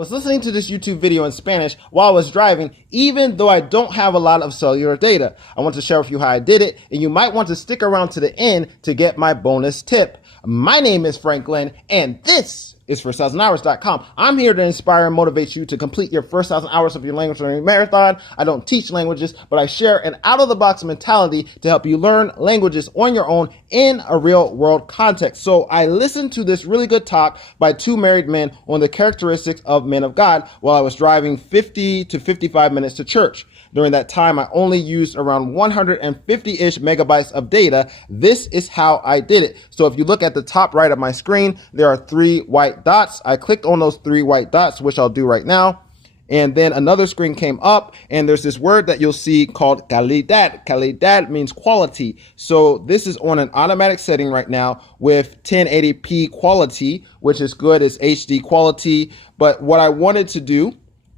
was listening to this YouTube video in Spanish while I was driving, even though I don't have a lot of cellular data. I want to share with you how I did it, and you might want to stick around to the end to get my bonus tip. My name is Franklin, and this is for 1000hours.com. I'm here to inspire and motivate you to complete your first 1,000 hours of your language learning marathon. I don't teach languages, but I share an out-of-the-box mentality to help you learn languages on your own in a real-world context. So I listened to this really good talk by two married men on the characteristics of men of God while I was driving 50 to 55 minutes to church. During that time, I only used around 150-ish megabytes of data. This is how I did it. So if you look at the top right of my screen, there are 3 white dots. I clicked on those 3 white dots, which I'll do right now. And then another screen came up, and there's this word that you'll see called calidad. Calidad means quality. So this is on an automatic setting right now with 1080p quality, which is good. It's HD quality. But what I wanted to do,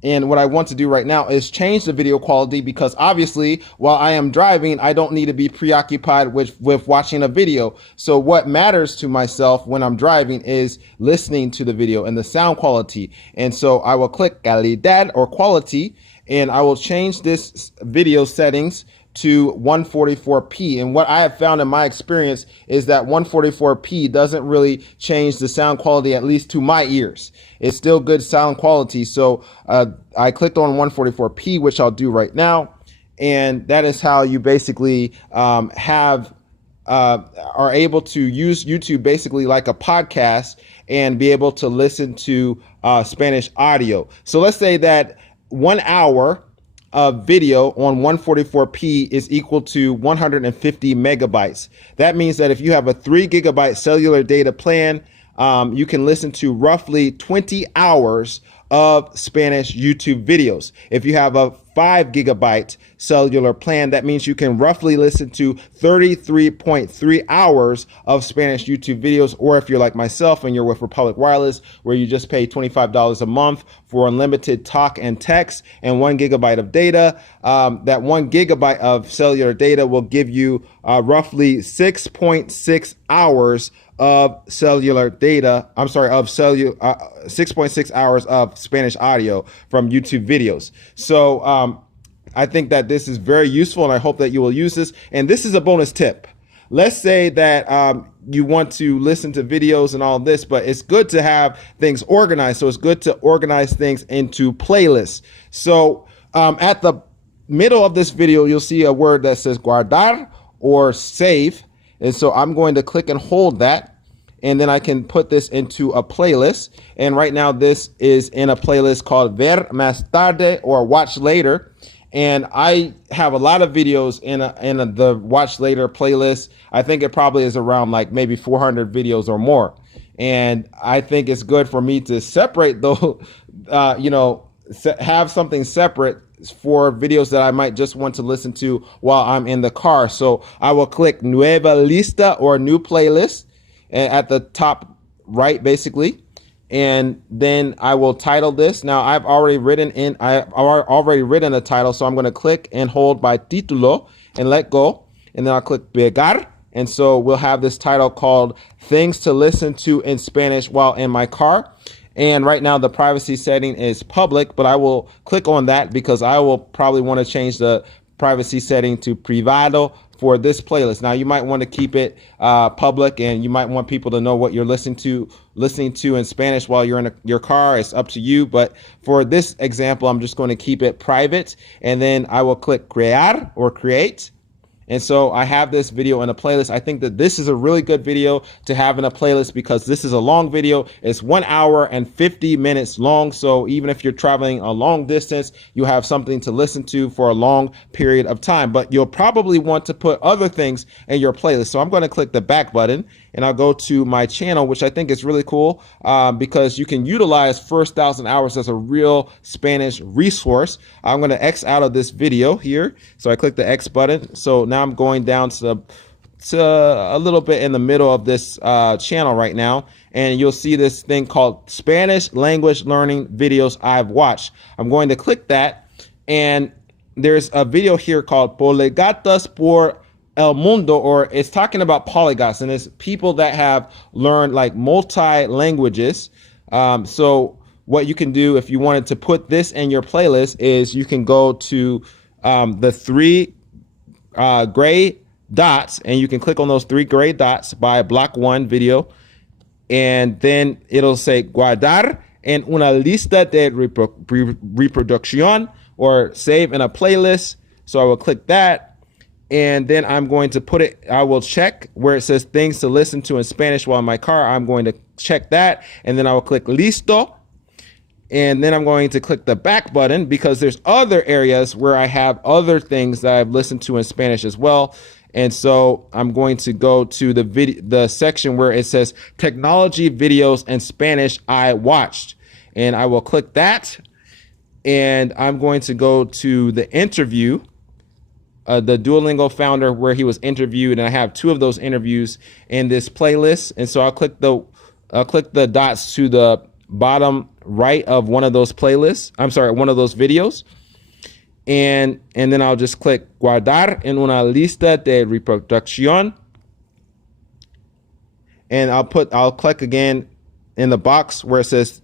and what I want to do right now, is change the video quality, because obviously while I am driving, I don't need to be preoccupied with watching a video. So what matters to myself when I'm driving is listening to the video and the sound quality. And so I will click calidad or quality, and I will change this video settings to 144p. And what I have found in my experience is that 144p doesn't really change the sound quality, at least to my ears. It's still good sound quality. So I clicked on 144p, which I'll do right now. And that is how you basically are able to use YouTube basically like a podcast and be able to listen to Spanish audio. So let's say that 1 hour of video on 144p is equal to 150 megabytes. That means that if you have a 3 gigabyte cellular data plan, you can listen to roughly 20 hours of Spanish YouTube videos. If you have a 5 gigabyte cellular plan, that means you can roughly listen to 33.3 hours of Spanish YouTube videos. Or if you're like myself and you're with Republic Wireless, where you just pay $25 a month for unlimited talk and text and 1 gigabyte of data, that 1 gigabyte of cellular data will give you roughly 6.6 hours of cellular data. I'm sorry, of 6.6 hours of Spanish audio from YouTube videos. So I think that this is very useful, and I hope that you will use this. And this is a bonus tip. Let's say that you want to listen to videos and all this, but it's good to have things organized. So it's good to organize things into playlists. So at the middle of this video, you'll see a word that says guardar or save. And so I'm going to click and hold that, and then I can put this into a playlist. And right now this is in a playlist called Ver Más Tarde, or Watch Later. And I have a lot of videos in the Watch Later playlist. I think it probably is around like maybe 400 videos or more. And I think it's good for me to separate those, have something separate for videos that I might just want to listen to while I'm in the car. So I will click Nueva Lista, or New Playlist, at the top right basically. And then I will title this. Now I've already written a title, so I'm going to click and hold by Título and let go. And then I'll click Pegar. And so we'll have this title called Things to Listen to in Spanish While in My Car. And right now the privacy setting is public, but I will click on that because I will probably want to change the privacy setting to privado for this playlist. Now you might want to keep it public, and you might want people to know what you're listening to in Spanish while you're in your car. It's up to you, but for this example, I'm just going to keep it private, and then I will click crear or create. And so I have this video in a playlist. I think that this is a really good video to have in a playlist because this is a long video. It's 1 hour and 50 minutes long. So even if you're traveling a long distance, you have something to listen to for a long period of time. But you'll probably want to put other things in your playlist. So I'm going to click the back button, and I'll go to my channel, which I think is really cool because you can utilize First 1,000 Hours as a real Spanish resource. I'm going to X out of this video here. So I click the X button. So now I'm going down to a little bit in the middle of this channel right now, and you'll see this thing called Spanish Language Learning Videos I've Watched. I'm going to click that, and there's a video here called Polygatas por El Mundo, or it's talking about polyglots, and it's people that have learned like multi languages. So what you can do if you wanted to put this in your playlist is you can go to the three gray dots, and you can click on those three gray dots by block 1 video, and then it'll say guardar en una lista de reproducción, or save in a playlist. So I will click that, and then I'm going to put it, I will check where it says things to listen to in Spanish while in my car. I'm going to check that, and then I will click listo. And then I'm going to click the back button, because there's other areas where I have other things that I've listened to in Spanish as well. And so I'm going to go to the section where it says technology videos in Spanish I watched. And I will click that. And I'm going to go to the interview, the Duolingo founder, where he was interviewed. And I have 2 of those interviews in this playlist. And so I'll click the dots to the bottom right of one of those playlists. I'm sorry, one of those videos. And then I'll just click guardar en una lista de reproducción. And I'll click again in the box where it says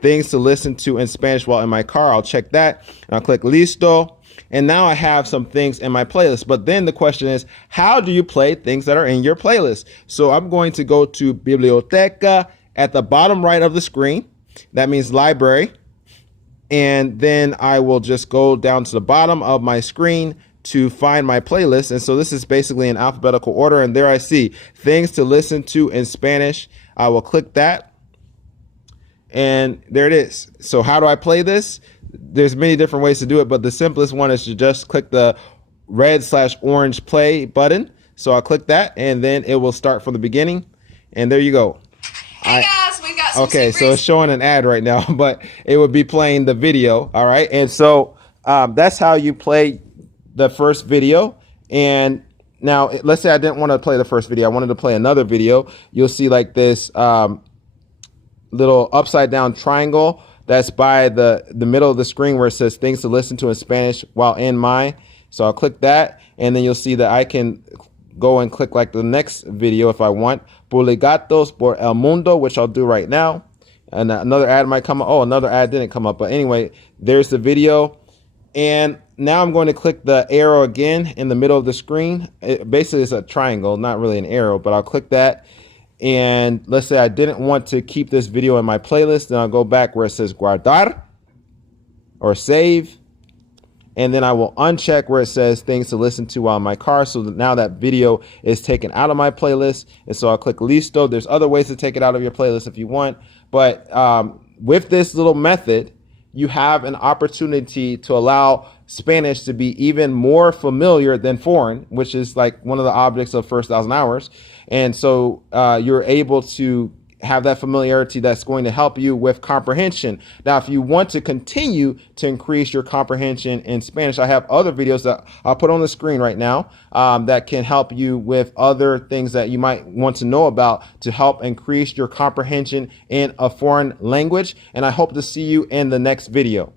things to listen to in Spanish while in my car. I'll check that, and I'll click listo. And now I have some things in my playlist. But then the question is, how do you play things that are in your playlist? So I'm going to go to Biblioteca at the bottom right of the screen. That means library. And then I will just go down to the bottom of my screen to find my playlist. And so this is basically in alphabetical order. And there I see things to listen to in Spanish. I will click that. And there it is. So how do I play this? There's many different ways to do it, but the simplest one is to just click the red/orange play button. So I'll click that, and then it will start from the beginning. And there you go. Hey guys, we got some okay, so it's showing an ad right now, but it would be playing the video. All right. And so that's how you play the first video. And now let's say I didn't want to play the first video. I wanted to play another video. You'll see like this little upside down triangle that's by the middle of the screen where it says things to listen to in Spanish while in my. So I'll click that, and then you'll see that I can go and click like the next video if I want. Publicados por el mundo, which I'll do right now. And another ad might come up. Oh, another ad didn't come up. But anyway, there's the video. And now I'm going to click the arrow again in the middle of the screen. Basically, it's a triangle, not really an arrow, but I'll click that. And let's say I didn't want to keep this video in my playlist. Then I'll go back where it says guardar or save. And then I will uncheck where it says things to listen to while in my car. So that now that video is taken out of my playlist. And so I'll click listo. There's other ways to take it out of your playlist if you want. But with this little method, you have an opportunity to allow Spanish to be even more familiar than foreign, which is like one of the objects of First 1,000 Hours. And so you're able to have that familiarity that's going to help you with comprehension. Now, if you want to continue to increase your comprehension in Spanish, I have other videos that I'll put on the screen right now that can help you with other things that you might want to know about to help increase your comprehension in a foreign language. And I hope to see you in the next video.